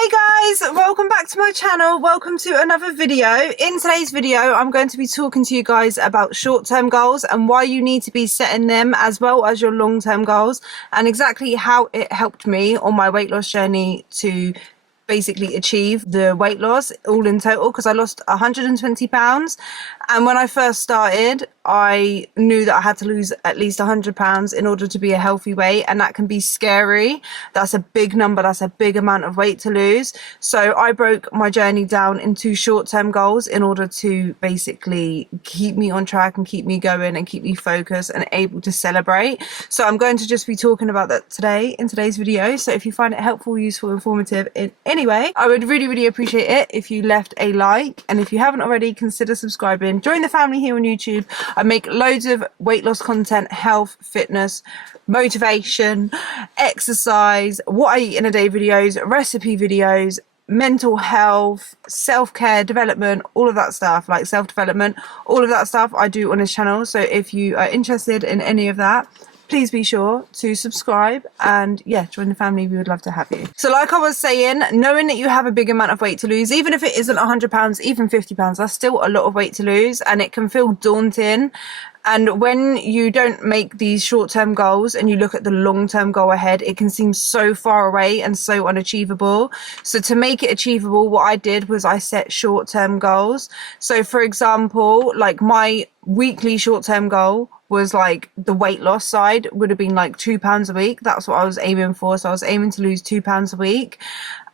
Hey guys, welcome back to my channel. Welcome to another video. In today's video, I'm going to be talking to you guys about short-term goals and why you need to be setting them as well as your long-term goals, and exactly how it helped me on my weight loss journey to basically achieve the weight loss all in total, because I lost 120 pounds. And when I first started, I knew that I had to lose at least 100 pounds in order to be a healthy weight, and that can be scary. That's a big number, that's a big amount of weight to lose. So I broke my journey down into short-term goals in order to basically keep me on track and keep me going and keep me focused and able to celebrate. So I'm going to just be talking about that today in today's video. So if you find it helpful, useful, informative in any way, I would really appreciate it if you left a like, and if you haven't already, consider subscribing. Join the family here on YouTube. I make loads of weight loss content, health, fitness, motivation, exercise, what I eat in a day videos, recipe videos, mental health, self-care, development, all of that stuff, like self-development, all of that stuff I do on this channel. So if you are interested in any of that, please be sure to subscribe and yeah, join the family. We would love to have you. So like I was saying, knowing that you have a big amount of weight to lose, even if it isn't 100 pounds, even 50 pounds, that's still a lot of weight to lose, and it can feel daunting. And when you don't make these short-term goals and you look at the long-term goal ahead, it can seem so far away and so unachievable. So to make it achievable, what I did was I set short-term goals. So for example, like my weekly short-term goal was like the weight loss side would have been like £2 a week. That's what I was aiming for. So I was aiming to lose £2 a week.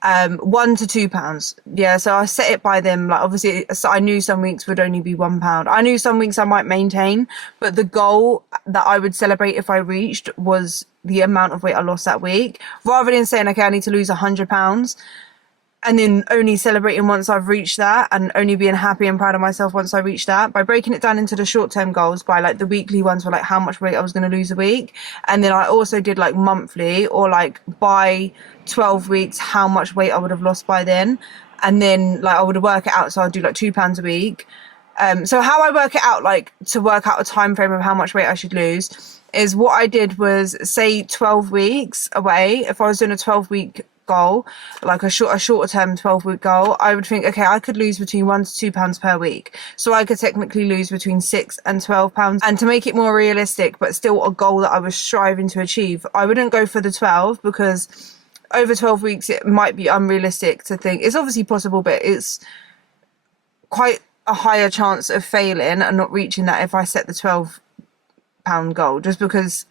1 to 2 pounds. Yeah, so I set it by them. Like obviously, so I knew some weeks would only be £1. I knew some weeks I might maintain, but the goal that I would celebrate if I reached was the amount of weight I lost that week, rather than saying, okay, I need to lose £100 and then only celebrating once I've reached that, and only being happy and proud of myself once I reach that. By breaking it down into the short-term goals, by like the weekly ones were like how much weight I was going to lose a week, and then I also did like monthly, or like by 12 weeks how much weight I would have lost by then, and then like I would work it out. So I'd do like £2 a week. So how I work it out, like to work out a time frame of how much weight I should lose, is what I did was say 12 weeks away. If I was doing a 12-week goal, like a shorter term 12-week goal, I would think, okay, I could lose between £1 to £2 per week, so I could technically lose between £6 and £12. And to make it more realistic but still a goal that I was striving to achieve, I wouldn't go for the 12, because over 12 weeks it might be unrealistic to think. It's obviously possible, but it's quite a higher chance of failing and not reaching that if I set the £12 goal, just because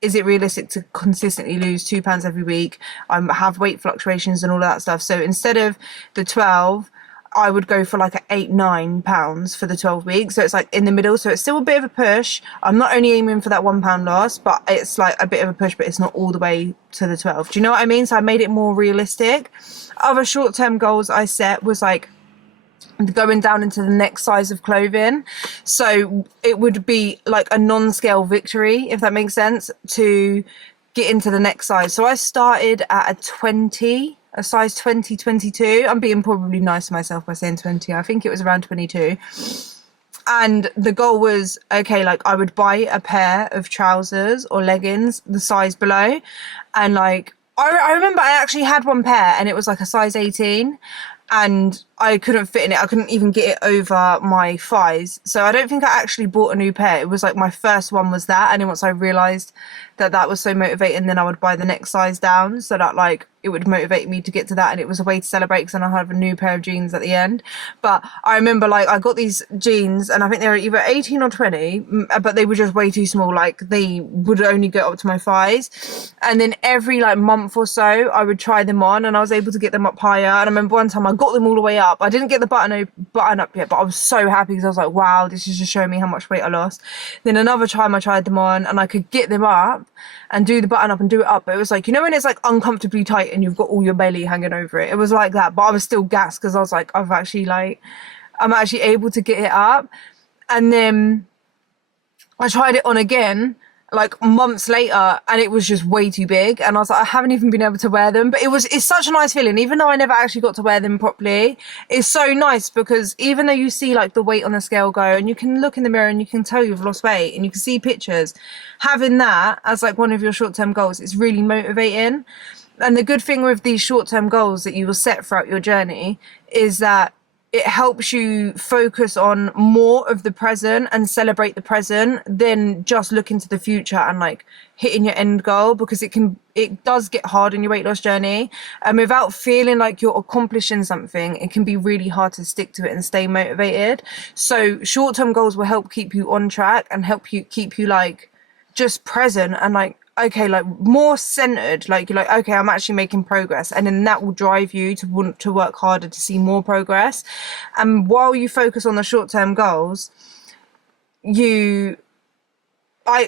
is it realistic to consistently lose £2 every week? I have weight fluctuations and all of that stuff. So instead of the 12, I would go for like £8-9 for the 12 weeks. So it's like in the middle. So it's still a bit of a push. I'm not only aiming for that £1 loss, but it's like a bit of a push, but it's not all the way to the 12. Do you know what I mean? So I made it more realistic. Other short-term goals I set was like going down into the next size of clothing. So it would be like a non-scale victory, if that makes sense, to get into the next size. So I started at a size 20, 22. I'm being probably nice to myself by saying 20. I think it was around 22. And the goal was, okay, like I would buy a pair of trousers or leggings the size below, and like I remember I actually had one pair and it was like a size 18, and I couldn't fit in it. I couldn't even get it over my thighs. So I don't think I actually bought a new pair. It was like my first one was that. And then once I realised that that was so motivating, then I would buy the next size down, so that like it would motivate me to get to that. And it was a way to celebrate, because then I have a new pair of jeans at the end. But I remember like I got these jeans and I think they were either 18 or 20, but they were just way too small. Like they would only go up to my thighs. And then every like month or so I would try them on, and I was able to get them up higher. And I remember one time I got them all the way up. I didn't get the button up yet, but I was so happy, because I was like, wow, this is just showing me how much weight I lost. Then another time I tried them on and I could get them up and do the button up and do it up, but it was like, you know when it's like uncomfortably tight and you've got all your belly hanging over it? It was like that, but I was still gassed, because I was like, I'm actually able to get it up. And then I tried it on again like months later, and it was just way too big, and I was like, I haven't even been able to wear them. But it's such a nice feeling, even though I never actually got to wear them properly. It's so nice, because even though you see like the weight on the scale go, and you can look in the mirror and you can tell you've lost weight and you can see pictures, having that as like one of your short-term goals is really motivating. And the good thing with these short-term goals that you will set throughout your journey is that it helps you focus on more of the present and celebrate the present than just look into the future and like hitting your end goal, because it does get hard in your weight loss journey, and without feeling like you're accomplishing something, it can be really hard to stick to it and stay motivated. So short-term goals will help keep you on track and help you keep you like just present and like, okay, like more centered, like you're like, okay, I'm actually making progress, and then that will drive you to want to work harder to see more progress. And while you focus on the short-term goals, I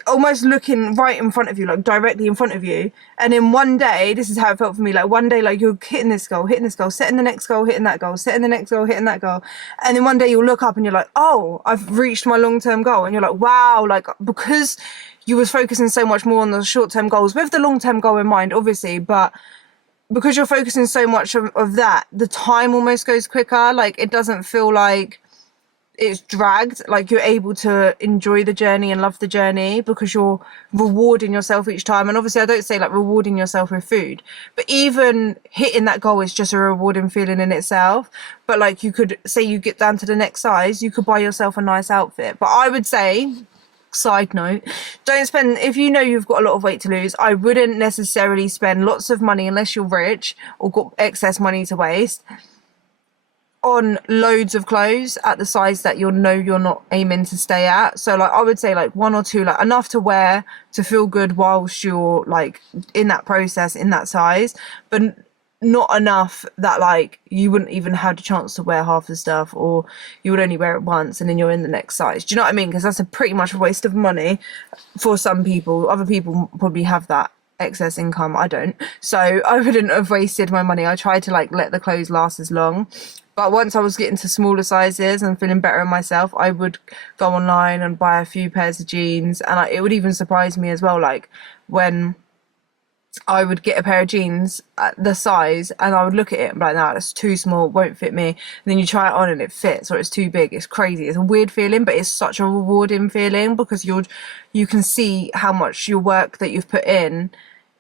almost looking right in front of you, like directly in front of you, and then one day, this is how it felt for me, like one day like you're hitting this goal, setting the next goal, hitting that goal, setting the next goal, hitting that goal, and then one day you'll look up and you're like, oh, I've reached my long-term goal, and you're like, wow, like because you was focusing so much more on the short-term goals with the long-term goal in mind, obviously, but because you're focusing so much of that, the time almost goes quicker. Like it doesn't feel like it's dragged, like you're able to enjoy the journey and love the journey because you're rewarding yourself each time. And obviously I don't say like rewarding yourself with food, but even hitting that goal is just a rewarding feeling in itself. But like you could say you get down to the next size, you could buy yourself a nice outfit. But I would say, side note, don't spend, if you know you've got a lot of weight to lose, I wouldn't necessarily spend lots of money unless you're rich or got excess money to waste on loads of clothes at the size that you're not aiming to stay at. So like I would say like one or two, like enough to wear to feel good whilst you're like in that process, in that size, but not enough that like you wouldn't even have the chance to wear half the stuff, or you would only wear it once and then you're in the next size. Do you know what I mean? Because that's a pretty much a waste of money for some people. Other people probably have that excess income. I don't, so I wouldn't have wasted my money. I tried to like let the clothes last as long, but once I was getting to smaller sizes and feeling better in myself, I would go online and buy a few pairs of jeans. And it would even surprise me as well, like when I would get a pair of jeans at the size and I would look at it and be like, no, that's too small, won't fit me. And then you try it on and it fits, or it's too big. It's crazy. It's a weird feeling, but it's such a rewarding feeling because you can see how much your work that you've put in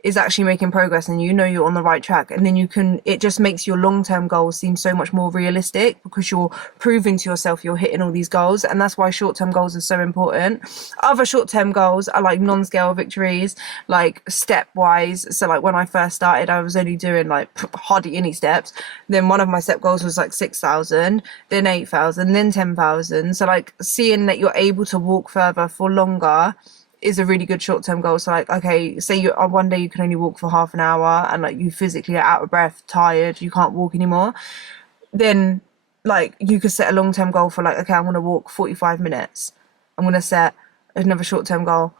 is actually making progress, and you know you're on the right track. And then it just makes your long-term goals seem so much more realistic because you're proving to yourself you're hitting all these goals. And that's why short-term goals are so important. Other short-term goals are like non-scale victories, like step-wise. So like when I first started, I was only doing like hardly any steps. Then one of my step goals was like 6,000, then 8,000, then 10,000. So like seeing that you're able to walk further for longer is a really good short-term goal. So like, okay, say you one day you can only walk for half an hour and like you physically are out of breath, tired, you can't walk anymore, then like you could set a long-term goal for like, okay, I'm going to walk 45 minutes. I'm going to set another short-term goal,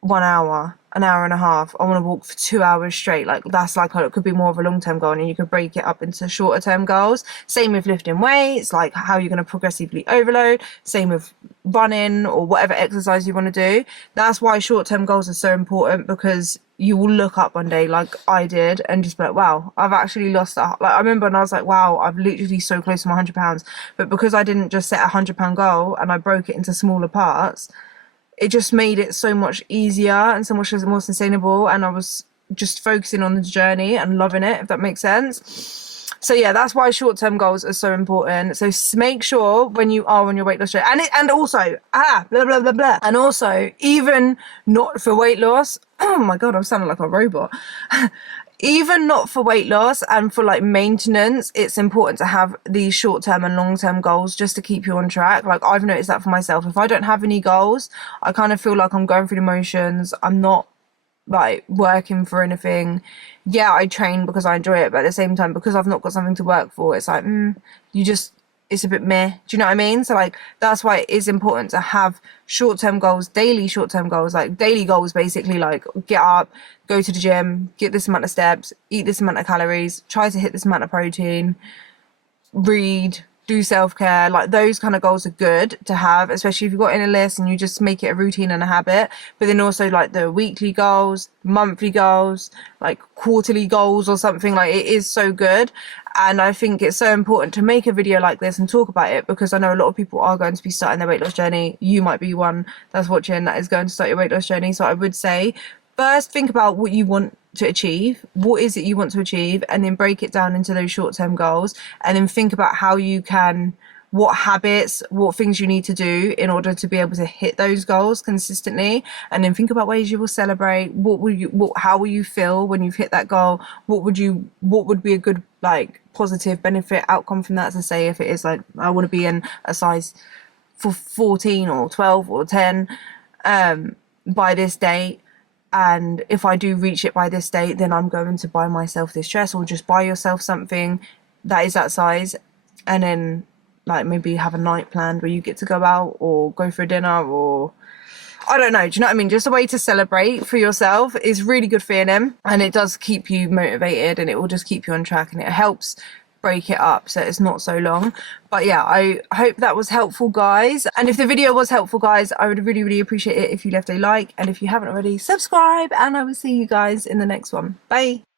1 hour, an hour and a half. I want to walk for 2 hours straight. Like that's like, it could be more of a long-term goal, and you could break it up into shorter term goals. Same with lifting weights, like how you're going to progressively overload. Same with running or whatever exercise you want to do. That's why short-term goals are so important, because you will look up one day like I did and just be like, wow, I've actually lost that. Like I remember and I was like, wow, I've literally so close to my £100. But because I didn't just set £100 goal and I broke it into smaller parts, it just made it so much easier and so much more sustainable, and I was just focusing on the journey and loving it, if that makes sense. So yeah, that's why short-term goals are so important. So make sure when you are on your weight loss journey, and also blah blah blah blah, and also even not for weight loss, oh my god, I'm sounding like a robot. Even not for weight loss and for like maintenance, it's important to have these short-term and long-term goals just to keep you on track. Like I've noticed that for myself. If I don't have any goals, I kind of feel like I'm going through the motions. I'm not like working for anything. Yeah, I train because I enjoy it, but at the same time, because I've not got something to work for, it's like it's a bit meh. Do you know what I mean? So like that's why it is important to have short-term goals, daily short-term goals, like daily goals, basically like get up, go to the gym, get this amount of steps, eat this amount of calories, try to hit this amount of protein, read, do self-care. Like those kind of goals are good to have, especially if you've got in a list and you just make it a routine and a habit. But then also like the weekly goals, monthly goals, like quarterly goals or something, like it is so good. And I think it's so important to make a video like this and talk about it, because I know a lot of people are going to be starting their weight loss journey. You might be one that's watching that is going to start your weight loss journey. So I would say first think about what you want to achieve, what is it you want to achieve, and then break it down into those short-term goals, and then think about how you can, what habits, what things you need to do in order to be able to hit those goals consistently. And then think about ways you will celebrate. How will you feel when you've hit that goal? What would be a good, like, positive benefit outcome from that? So say if it is like, I want to be in a size for 14 or 12 or 10 by this date, and if I do reach it by this date, then I'm going to buy myself this dress, or just buy yourself something that is that size. And then, like, maybe have a night planned where you get to go out or go for a dinner, or I don't know, do you know what I mean? Just a way to celebrate for yourself is really good feeling, and it does keep you motivated, and it will just keep you on track, and it helps break it up so it's not so long. But yeah, I hope that was helpful, guys. And if the video was helpful, guys, I would really appreciate it if you left a like, and if you haven't already, subscribe, and I will see you guys in the next one. Bye.